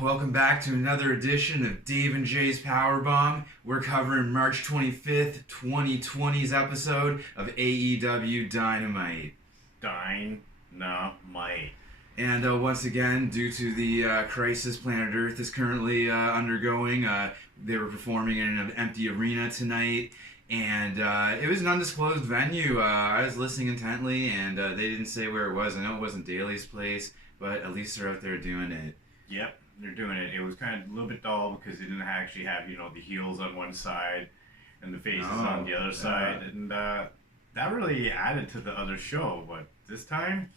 welcome back to another edition of Dave and Jay's Powerbomb. We're covering March 25th, 2020's episode of AEW Dynamite. Dynamite. And once again, due to the crisis planet Earth is currently undergoing, they were performing in an empty arena tonight. And it was an undisclosed venue. I was listening intently, and they didn't say where it was. I know it wasn't Daly's place, but at least they're out there doing it. Yep, they're doing it. It was kind of a little bit dull because they didn't actually have, the heels on one side and the faces on the other side. And that really added to the other show. But this time,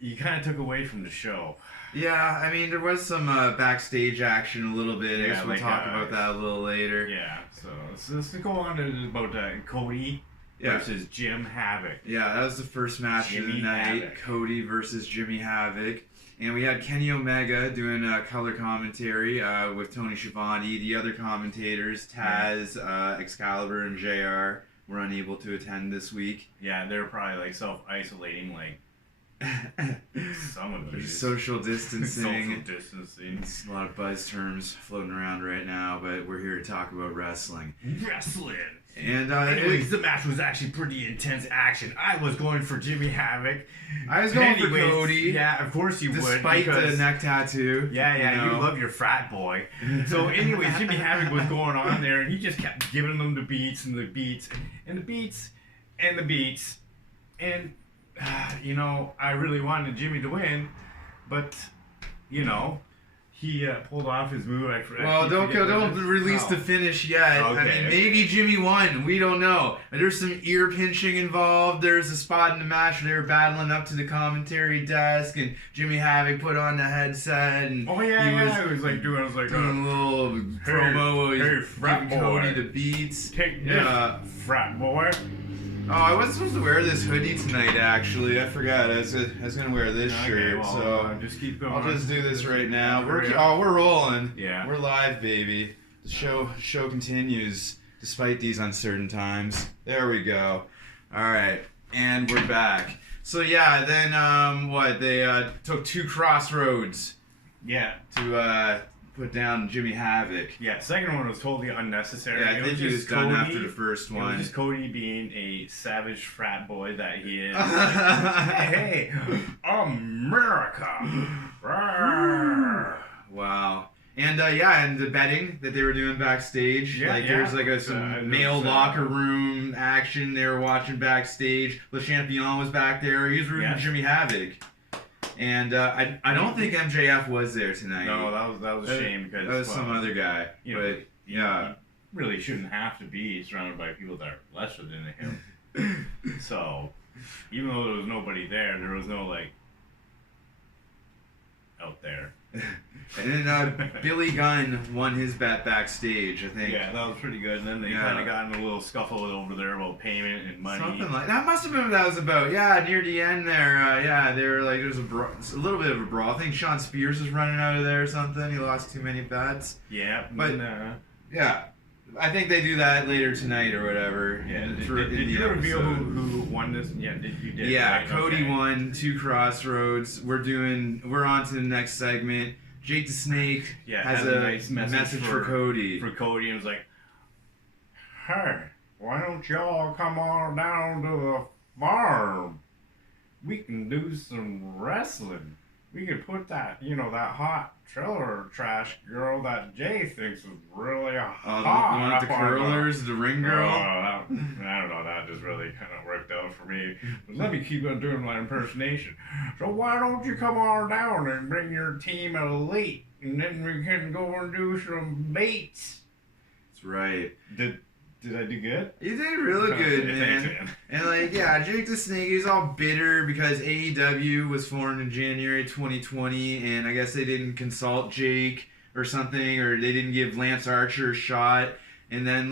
you kind of took away from the show. Yeah, I mean, there was some backstage action a little bit. I guess we'll talk about that a little later. Yeah, so let's go on to about Cody versus Jim Havoc. Yeah, that was the first match of the night. Havoc. Cody versus Jimmy Havoc. And we had Kenny Omega doing color commentary with Tony Schiavone. The other commentators, Taz, Excalibur, and JR, were unable to attend this week. Yeah, they're probably like self-isolating, like some of them. Social distancing. Social distancing. There's a lot of buzz terms floating around right now, but we're here to talk about wrestling. Wrestling! And anyways, the match was actually pretty intense action. I was going for Jimmy Havoc. I was going for Cody. Yeah, of course you would. Despite the neck tattoo. Yeah, you love your frat boy. So anyways, Jimmy Havoc was going on there, and he just kept giving them the beats and the beats and the beats and the beats. And, I really wanted Jimmy to win, but, he pulled off his move. Don't release the finish yet. Okay. I mean, maybe Jimmy won. We don't know. There's some ear pinching involved. There's a spot in the match where they were battling up to the commentary desk, and Jimmy Havoc put on the headset, and he was doing a little promo. Hey, frat boy. Cody the beats. Take this, frat boy. Oh, I wasn't supposed to wear this hoodie tonight, actually. I forgot. I was going to wear this shirt, so just keep going. I'll just do this right now. We're rolling. Yeah. We're live, baby. The show continues despite these uncertain times. There we go. All right, and we're back. So yeah, then they took two crossroads. Yeah. To put down Jimmy Havoc. Yeah, second one was totally unnecessary. Yeah, I think he was done after the first one. It was just Cody being a savage frat boy that he is. Hey, America! Wow. And and the betting that they were doing backstage. There's like some male locker room action they were watching backstage. Le Champion was back there. He was rooting for Jimmy Havoc. And I don't think MJF was there tonight. No, that was a shame because that was some other guy. You really shouldn't have to be surrounded by people that are lesser than him. So, even though there was nobody there was no out there. And then Billy Gunn won his bet backstage, I think. Yeah, that was pretty good. And then they kind of got in a little scuffle over there about payment and money. Something like that. Must have been what that was about. Yeah, near the end there. They were like, there's a little bit of a brawl. I think Sean Spears was running out of there or something. He lost too many bets. Yeah, but yeah, I think they do that later tonight or whatever. Yeah. Did you reveal who won this? Yeah, you did. Yeah, right? Cody won. Two crossroads. We're on to the next segment. Jake the Snake has a nice message for Cody. For Cody, and was like, "Hey, why don't y'all come on down to the farm? We can do some wrestling. We could put that, that hot trailer trash girl that Jay thinks is really hot. You want the curlers, the ring girl? I don't know. That just really kind of worked out for me. But let me keep on doing my impersonation. So why don't you come on down and bring your team at Elite, and then we can go and do some baits." That's right. Did I do good? You did really good, man. And Jake the Snake, he's all bitter because AEW was formed in January 2020, and I guess they didn't consult Jake or something, or they didn't give Lance Archer a shot. And then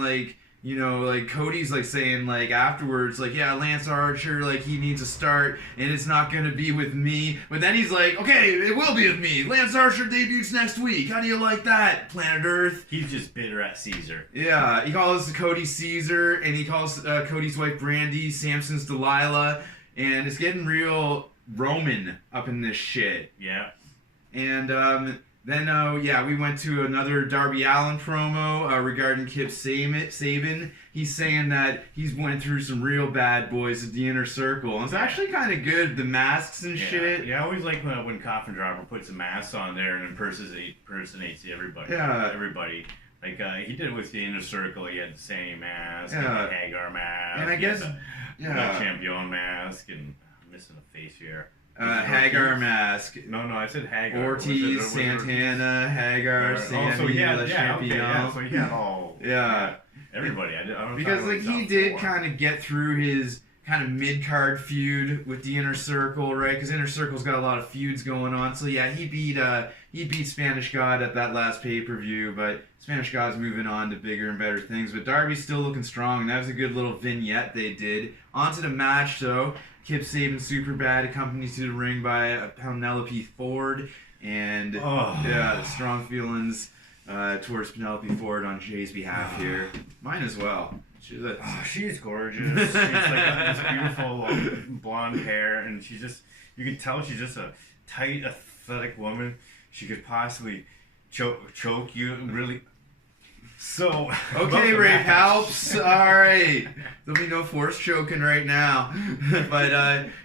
Cody's saying afterwards, Lance Archer, he needs a start, and it's not gonna be with me. But then he's like, okay, it will be with me. Lance Archer debuts next week. How do you like that, Planet Earth? He's just bitter at Caesar. Yeah, he calls Cody Caesar, and he calls Cody's wife Brandy Samson's Delilah, and it's getting real Roman up in this shit. Yeah. And Then, yeah, we went to another Darby Allin promo regarding Kip Sabian. He's saying that he's went through some real bad boys at the Inner Circle. And it's actually kind of good, the masks and shit. Yeah, I always like when Coffin Dropper puts a mask on there and impersonates everybody. Yeah. Everybody. Like, he did it with the Inner Circle. He had the same mask, Yeah. and the Hagar mask. And I guess, the Champion mask, and I'm missing a face here. Hagar mask. No, I said Hagar. Ortiz, Santana, Hagar, Sammy, Champion. Okay, so he had all. Yeah. Everybody. I don't because like he did kind of get through his kind of mid-card feud with the Inner Circle, right? Because Inner Circle's got a lot of feuds going on. So yeah, he beat Spanish God at that last pay-per-view, but Spanish God's moving on to bigger and better things. But Darby's still looking strong, and that was a good little vignette they did. On to the match, though. Kip Sabian Superbad, accompanied to the ring by Penelope Ford, and yeah, strong feelings towards Penelope Ford on Jay's behalf here. Mine as well. She's gorgeous. She's like got this beautiful blonde hair, and you can tell she's just a tight, athletic woman. She could possibly choke you really. So okay, rape helps. All right, there'll be no force choking right now. But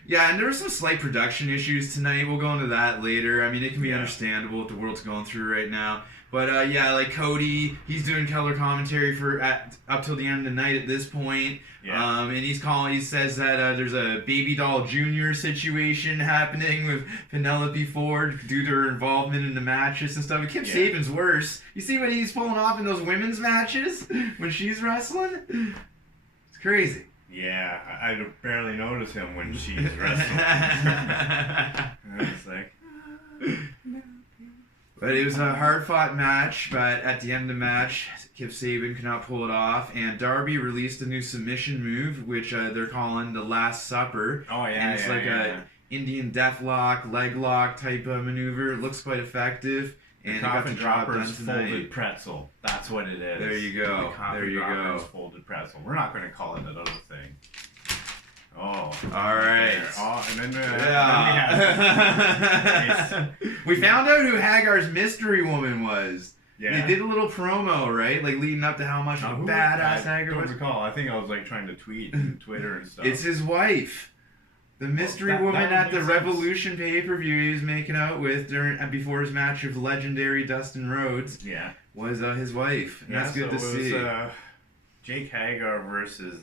yeah, and there were some slight production issues tonight. We'll go into that later. I mean, it can be understandable what the world's going through right now. But yeah, like Cody, he's doing color commentary up till the end of the night at this point. Yeah. And he says that there's a Baby Doll Jr. situation happening with Penelope Ford due to her involvement in the matches and stuff. And Kip Sabian's worse. You see what he's pulling off in those women's matches when she's wrestling? It's crazy. Yeah, I barely notice him when she's wrestling. It's like... But it was a hard-fought match, but at the end of the match, Kip Sabian could not pull it off, and Darby released a new submission move, which they're calling the Last Supper. Oh, yeah, and it's a Indian deathlock, leg lock type of maneuver. It looks quite effective, and it got the job done tonight. Folded pretzel. That's what it is. There you go. There you go. Folded pretzel. We're not going to call it another thing. Oh. All right. Oh, and then we found out who Hagar's mystery woman was. Yeah. They did a little promo, right? Like leading up to how much of a badass Hagar was. I don't recall. I think I was like trying to tweet and Twitter and stuff. It's his wife. The mystery woman at the Revolution pay-per-view he was making out with before his match with legendary Dustin Rhodes. Yeah. Was his wife. And that's good to see. Jake Hagar versus...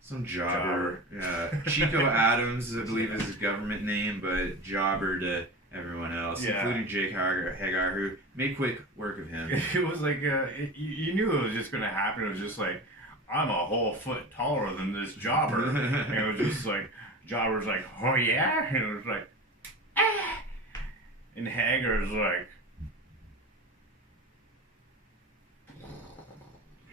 some jobber. Yeah. Chico Adams, I believe is his government name, but jobber to everyone else, including Jake Hagar, who made quick work of him. It was like, you knew it was just going to happen. It was just like, I'm a whole foot taller than this jobber. And it was just like, jobber's like, oh yeah? And it was like, ah! And Hagar's like,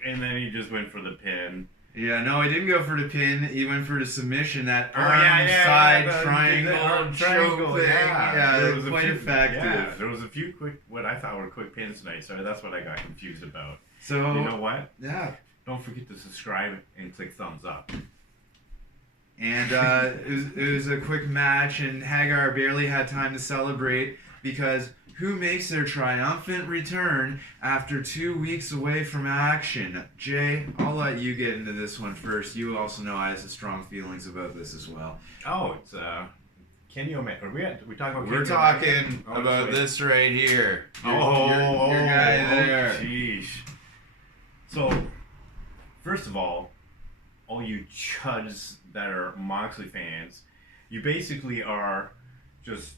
and then he just went for the pin. Yeah, no, he didn't go for the pin. He went for the submission, that side triangle choke thing. Yeah, it was quite effective. Yeah, there was a few what I thought were quick pins tonight. So that's what I got confused about. So you know what? Yeah. Don't forget to subscribe and click thumbs up. And it was a quick match, and Hagar barely had time to celebrate because who makes their triumphant return after 2 weeks away from action? Jay, I'll let you get into this one first. You also know I have some strong feelings about this as well. Oh, it's Kenny Omega. We talking about? We're talking about this right here. Your guy there. Jeez. So, first of all you chuds that are Moxley fans, you basically are just...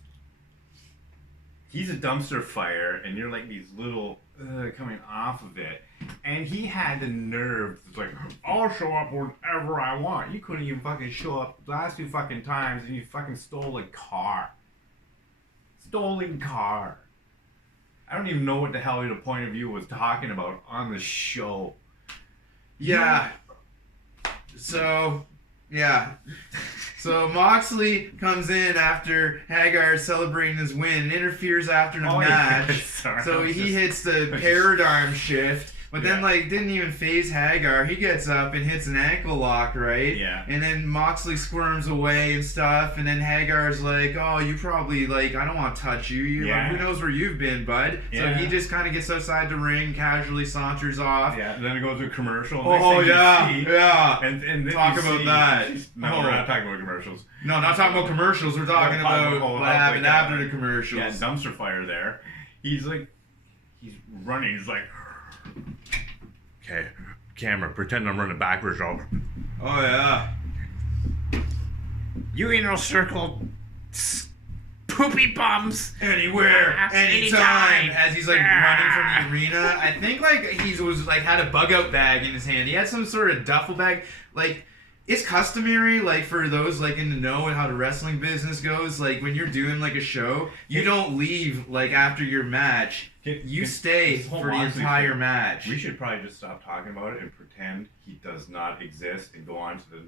He's a dumpster fire, and you're like these little coming off of it. And he had the nerve to like, I'll show up whenever I want. You couldn't even fucking show up the last 2 fucking times, and you fucking stole a car. Stolen car. I don't even know what the hell your point of view was talking about on the show. Yeah. So, yeah. So Moxley comes in after Hagar celebrating his win and interferes after the match. Sorry, so he hits the paradigm shift. but then like didn't even phase Hagar. He gets up and hits an ankle lock, right? Yeah. And then Moxley squirms away and stuff, and then Hagar's like, "Oh, you probably like I don't want to touch you. Who knows where you've been, bud?" So he just kind of gets outside the ring, casually saunters off. Yeah. And then it goes to a commercial. Oh yeah, yeah. And then talk about that. No, we're not talking about commercials. No, not talking about commercials. We're talking about what happened after the commercials. Yeah, dumpster fire there. He's running. He's like, okay, camera, pretend I'm running backwards. Oh yeah. You ain't no circle poopy bums anywhere, anytime. As he's like running from the arena, I think like he was like had a bug out bag in his hand. He had some sort of duffel bag, like. It's customary, like, for those, like, in the know and how the wrestling business goes, like, when you're doing, like, a show, you don't leave, like, after your match. You stay for the entire match. We should probably just stop talking about it and pretend he does not exist and go on to the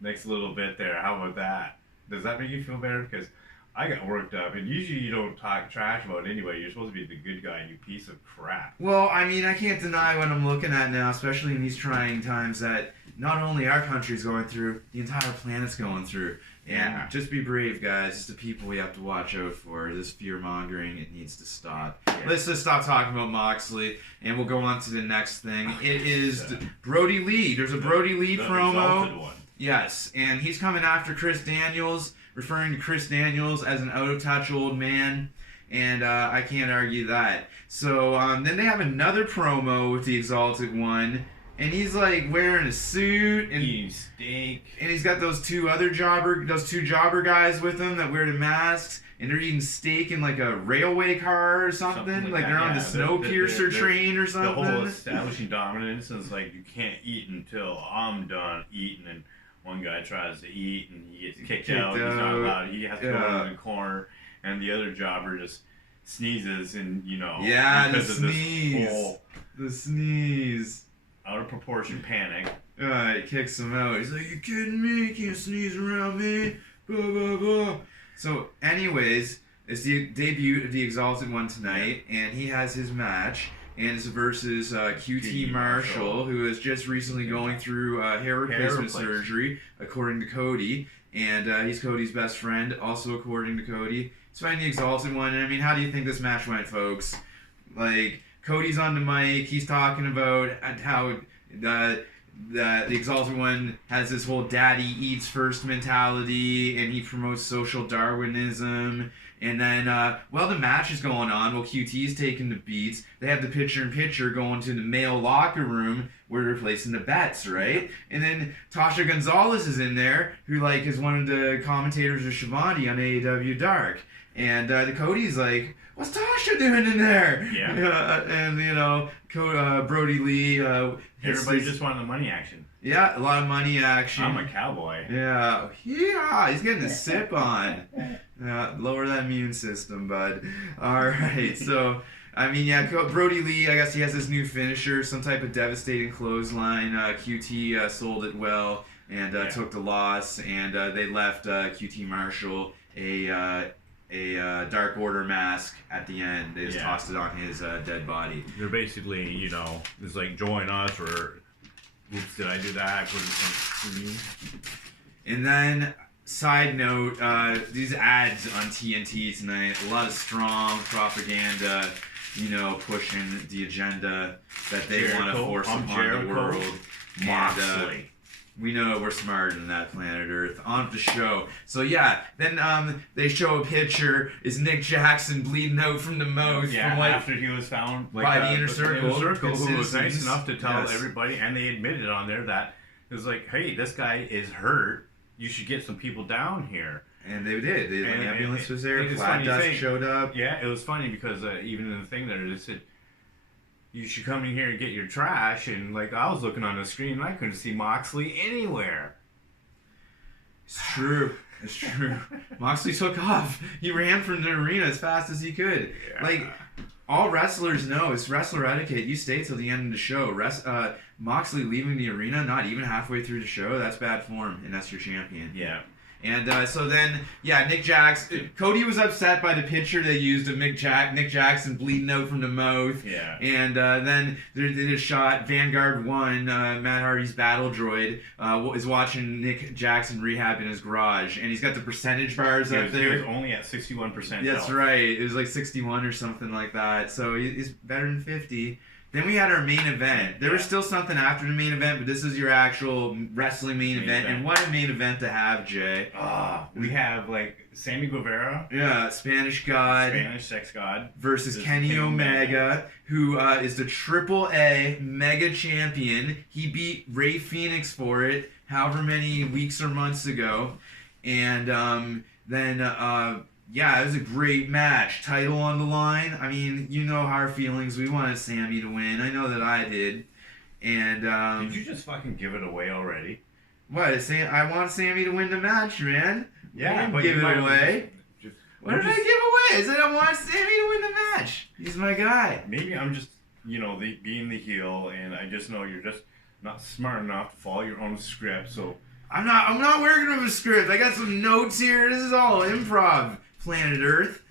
next little bit there. How about that? Does that make you feel better? Because I got worked up, and usually you don't talk trash about it anyway. You're supposed to be the good guy, you piece of crap. Well, I mean, I can't deny what I'm looking at now, especially in these trying times that not only our country's going through, the entire planet's going through. And just be brave, guys. It's the people we have to watch out for. This fear-mongering, it needs to stop. Yeah. Let's just stop talking about Moxley, and we'll go on to the next thing. It is Brodie Lee. There's a Brodie Lee promo. Exalted one. Yes, and he's coming after Chris Daniels, referring to Chris Daniels as an out-of-touch old man. And I can't argue that. So then they have another promo with the Exalted one. And he's like wearing a suit and eating steak. And he's got those two jobber guys with him that wear the masks, and they're eating steak in like a railway car or something like they're on the Snowpiercer train or something. The whole establishing dominance is like you can't eat until I'm done eating, and one guy tries to eat and he gets kicked out. He's not allowed. He has to go in the corner, and the other jobber just sneezes and because of the sneeze. Out of proportion panic. It kicks him out. He's like, "You kidding me? You can't sneeze around me." Blah, blah, blah. So, anyways, it's the debut of the Exalted one tonight, and he has his match, and it's versus Cutie Marshal, who is just recently going through hair replacement surgery, according to Cody, and he's Cody's best friend, also according to Cody. He's fighting the Exalted one, and I mean, how do you think this match went, folks? Like, Cody's on the mic. He's talking about how the Exalted one has this whole daddy eats first mentality, and he promotes social Darwinism. And then, while the match is going on, while QT's taking the beats, they have the picture-in-picture going to the male locker room where they're placing the bets, right? And then Tasha Gonzalez is in there, who like is one of the commentators of Shivani on AEW Dark. And the Cody's like, "What's Tasha doing in there?" Yeah. And Brodie Lee. Everybody just wanted the money action. Yeah, a lot of money action. I'm a cowboy. Yeah. He's getting a sip on. Lower that immune system, bud. All right. So, I mean, Brodie Lee, I guess he has this new finisher, some type of devastating clothesline. QT sold it well and took the loss, and they left QT Marshal a Dark Order mask at the end. They just tossed it on his dead body. They're basically, it's like join us or oops, did I do that? And then, side note, these ads on TNT tonight, a lot of strong propaganda, pushing the agenda that they want to force upon the world. Moxley. We know we're smarter than that, planet Earth. On the show. So then they show a picture. Is Nick Jackson bleeding out from the mouth? Yeah, from, after he was found by the Inner Circle. Who was nice enough to tell everybody, and they admitted on there that it was like, hey, this guy is hurt. You should get some people down here. And they did. The ambulance was there. Flat Dust showed up. Yeah, it was funny because even in the thing there, they said, you should come in here and get your trash. And like I was looking on the screen and I couldn't see Moxley anywhere. It's true. It's true. Moxley took off. He ran from the arena as fast as he could. Yeah. Like, all wrestlers know, it's wrestler etiquette. You stay till the end of the show. Moxley leaving the arena, not even halfway through the show, that's bad form, and that's your champion. Yeah. And so then, Nick Jackson, Cody was upset by the picture they used of Nick Jackson bleeding out from the mouth. Yeah. And then they did a shot. Vanguard 1, Matt Hardy's battle droid, is watching Nick Jackson rehab in his garage, and he's got the percentage bars up there. He was only at 61%. That's right. It was like 61 or something like that. So he's better than 50. Then we had our main event. There was still something after the main event, but this is your actual wrestling main event. And what a main event to have, Jay. We have, like, Sammy Guevara. Yeah, Spanish God. Spanish sex god. Versus Kenny Omega, who is the AAA Mega Champion. He beat Rey Fenix for it however many weeks or months ago. And it was a great match. Title on the line. I mean, you know our feelings. We wanted Sammy to win. I know that I did. And did you just fucking give it away already? What? I want Sammy to win the match, man. Yeah, but give it away. What did I give away? I said I want Sammy to win the match. He's my guy. Maybe I'm just, being the heel, and I just know you're just not smart enough to follow your own script. So I'm not working on a script. I got some notes here. This is all improv. Planet Earth.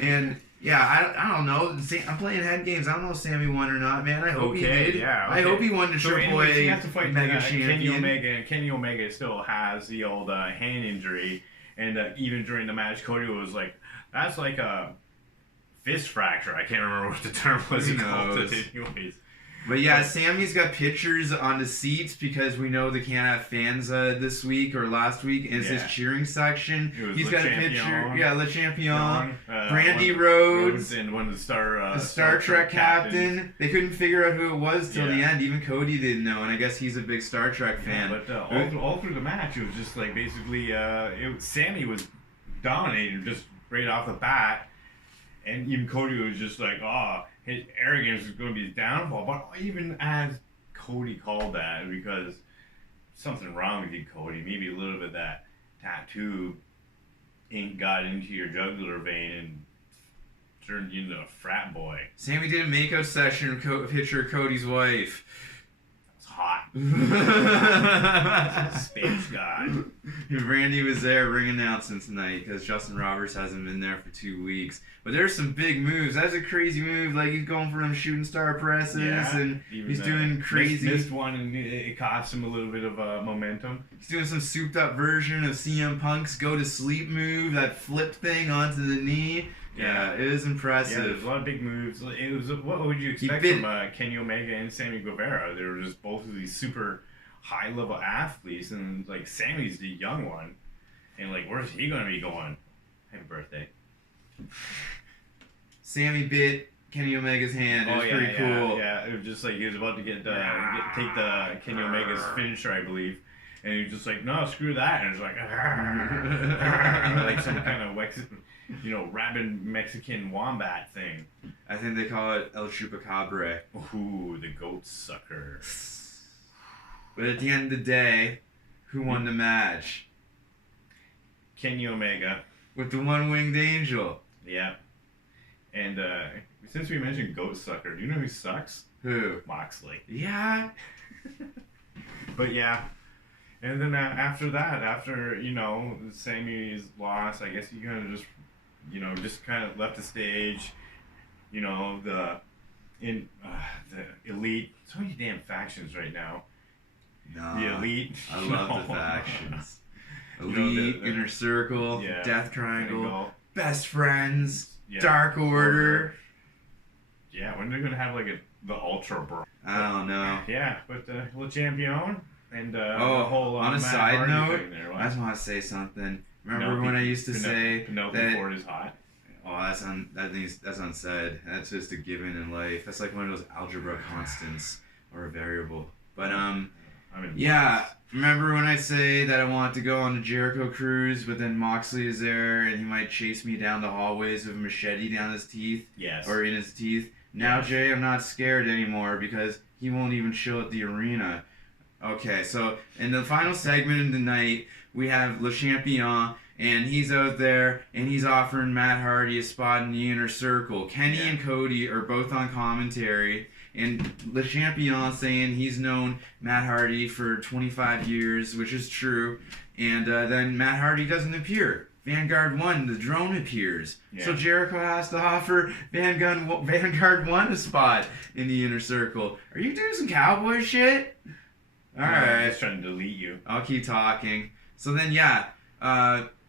And I don't know. I'm playing head games. I don't know if Sammy won or not, man. I hope he did. Yeah, I hope he won the AAA he has to fight Mega Champion. Kenny Omega still has the old hand injury, and even during the match, Cody was like, "That's like a fist fracture." I can't remember what the term was. Who knows? Anyways. But Sammy's got pictures on the seats because we know they can't have fans this week or last week. And it's his cheering section. He's got a picture. Yeah, Le Champion. Brandy Rhodes. And one of the Star Trek captain. They couldn't figure out who it was till the end. Even Cody didn't know. And I guess he's a big Star Trek fan. But all through the match, it was just like basically Sammy was dominating just right off the bat. And even Cody was just like, his arrogance is going to be his downfall. But even as Cody called that, because something wrong with you, Cody, maybe a little bit of that tattoo ink got into your jugular vein and turned you into a frat boy. Sammy did a makeout session with a picture of Cody's wife. Hot. Space God. Randy was there ring announcing tonight because Justin Roberts hasn't been there for 2 weeks. But there's some big moves. That's a crazy move. Like he's going for them shooting star presses and he's doing crazy. Missed one and it cost him a little bit of momentum. He's doing some souped up version of CM Punk's go to sleep move, that flip thing onto the knee. Yeah, it was impressive. Yeah, there's a lot of big moves. It was what would you expect from Kenny Omega and Sammy Guevara? They were just both of these super high level athletes, and like Sammy's the young one, and like where's he gonna be going? Happy birthday. Sammy bit Kenny Omega's hand. It was pretty cool. Yeah, it was just like he was about to take the Kenny Omega's finisher, I believe. And he was just like, no, screw that. And it was like, like some kind of rabid Mexican wombat thing. I think they call it El Chupacabra. Ooh, the goat sucker. But at the end of the day, who won the match? Kenny Omega. With the one-winged angel. Yeah. And since we mentioned goat sucker, do you know who sucks? Who? Moxley. Yeah. But yeah. And then after that, Sammy's loss, I guess he kind of just kind of left the stage. The elite. So many damn factions right now. Nah, the elite. I love the factions. Elite, Inner Circle, Death Triangle, Best Friends, Dark Order. Yeah, when they're gonna have the Ultra Bro? I don't know. Yeah, but Le Champion. And the whole on a side note, I just want to say something. Remember when I used to say Penelope that Ford is hot? Oh, that's unsaid. That's just a given in life. That's like one of those algebra constants or a variable. But remember when I say that I want to go on a Jericho cruise, but then Moxley is there and he might chase me down the hallways with a machete down his teeth? Yes. Or in his teeth. Now, Jay, I'm not scared anymore because he won't even show at the arena. Okay, so in the final segment of the night, we have Le Champion, and he's out there, and he's offering Matt Hardy a spot in the Inner Circle. Kenny and Cody are both on commentary, And Le Champion saying he's known Matt Hardy for 25 years, which is true. And then Matt Hardy doesn't appear. Vanguard 1, the drone appears. Yeah. So Jericho has to offer Vanguard 1 a spot in the inner circle. Are you doing some cowboy shit? Alright. I'm just trying to delete you. I'll keep talking. So then, yeah,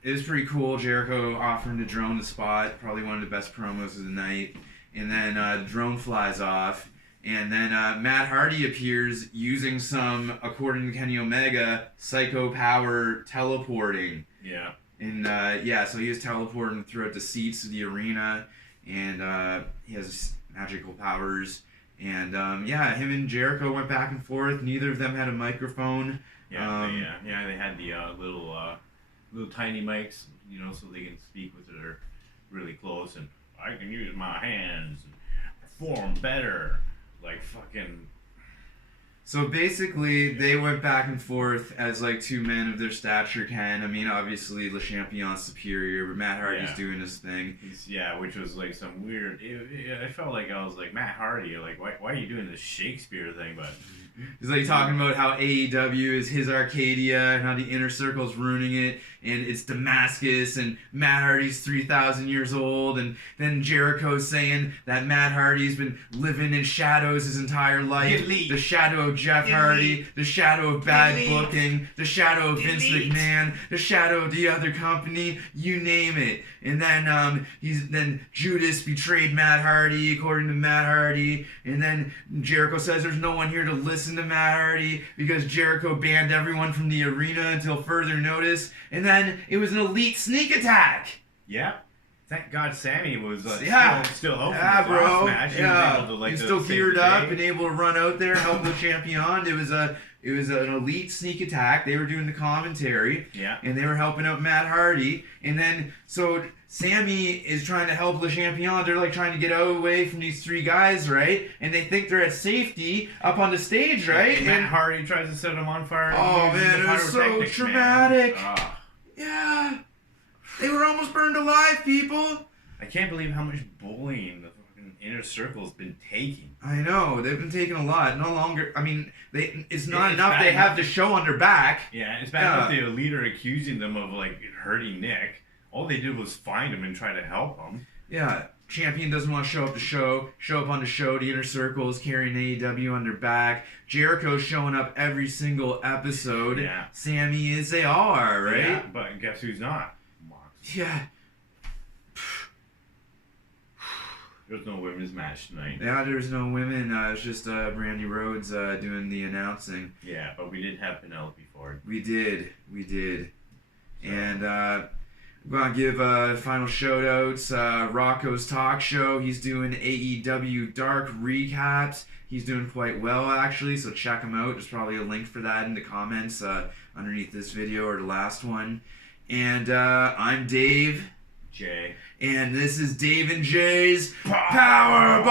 it was pretty cool. Jericho offering the drone the spot. Probably one of the best promos of the night. And then drone flies off. And then Matt Hardy appears using some, according to Kenny Omega, psycho power teleporting. Yeah. And so he was teleporting throughout the seats of the arena. And he has magical powers. And him and Jericho went back and forth. Neither of them had a microphone. Yeah, they had the little tiny mics, so they can speak with their really close. And I can use my hands and perform better. Like fucking. So basically, they went back and forth as like two men of their stature can. I mean, obviously, Le Champion's superior, but Matt Hardy's doing his thing. Which was like some weird. I felt like I was like, Matt Hardy, like why are you doing this Shakespeare thing? But he's like talking about how AEW is his Arcadia and how the inner circle's ruining it, and it's Damascus, and Matt Hardy's 3,000 years old, and then Jericho's saying that Matt Hardy's been living in shadows his entire life. The shadow of Jeff Hardy, the shadow of bad booking, the shadow of Vince McMahon, the shadow of the other company, you name it. And then then Judas betrayed Matt Hardy, according to Matt Hardy, and then Jericho says there's no one here to listen to Matt Hardy because Jericho banned everyone from the arena until further notice, and then it was an elite sneak attack. Yeah. Thank God Sammy was still open. Yeah, bro. Match. He's still geared up and able to run out there, help the champion. It was an elite sneak attack. They were doing the commentary. Yeah. And they were helping out Matt Hardy. And then, so Sammy is trying to help Le Champion. They're like trying to get away from these three guys, right? And they think they're at safety up on the stage, right? And Matt Hardy tries to set them on fire. Oh, man, it was so traumatic. Yeah. They were almost burned alive, people. I can't believe how much bullying the fucking inner circle's been taking. I know. They've been taking a lot. No longer... I mean, it's not enough they have the show on their back. Yeah, it's bad enough the leader accusing them of, like, hurting Nick. All they did was find him and try to help him. Yeah. Champion doesn't want to show up on the show. The inner circle is carrying AEW on their back. Jericho's showing up every single episode. Yeah. Sammy is. They all are, right? Yeah, but guess who's not? Yeah. There's no women's match tonight. Yeah, there's no women. It's just Brandy Rhodes doing the announcing. Yeah, but we did have Penelope Ford. We did. So. And I'm going to give final shout-outs. Rocco's Talk Show. He's doing AEW Dark recaps. He's doing quite well, actually, so check him out. There's probably a link for that in the comments underneath this video or the last one. And I'm Dave. Jay. And this is Dave and Jay's Powerbomb!